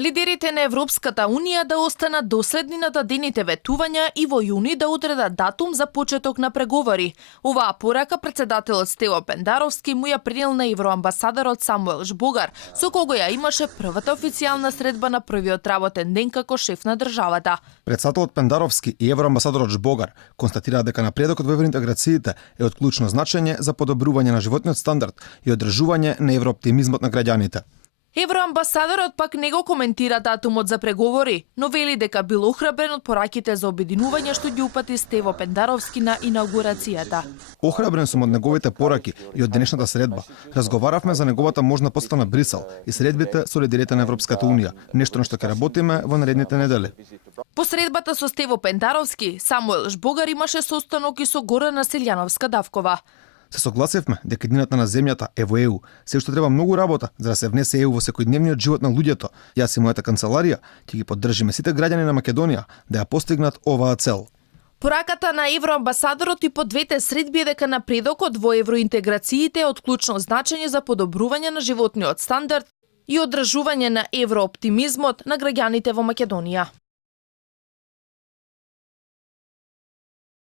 Лидерите на Европската Унија да останат доследни на дадените ветувања и во јуни да одредат датум за почеток на преговори. Оваа порака председателот Стево Пендаровски му ја пренел на евроамбасадорот Самуел Жбогар, со кого ја имаше првата официјална средба на првиот работен ден како шеф на државата. Председателот Пендаровски и евроамбасадорот Жбогар констатираа дека напредокот во евроинтеграциите е од клучно значење за подобрување на животниот стандард и одржување на еврооптимизмот на граѓаните. Евроамбасадорот пак не го коментира датумот за преговори, но вели дека бил охрабрен од пораките за обединување што ги упати Стево Пендаровски на инаугурацијата. Охрабрен сум од неговите пораки и од денешната средба. Разговаравме за неговата можна посета на Брисел и средбите со лидерите на Европската Унија, нешто на што ќе работиме во наредните недели. По средбата со Стево Пендаровски, Самуел Жбогар имаше состанок и со Горана Селјановска-Давкова. Се согласивме дека едината на земјата е во ЕУ. Се уште треба многу работа за да се внесе ЕУ во секојдневниот живот на луѓето. Јас и мојата канцеларија ќе ги поддржиме сите граѓани на Македонија да ја постигнат оваа цел. Пораката на евроамбасадорот и по двете средби е дека напредокот во евроинтеграциите е од клучно значење за подобрување на животниот стандард и одржување на еврооптимизмот на граѓаните во Македонија.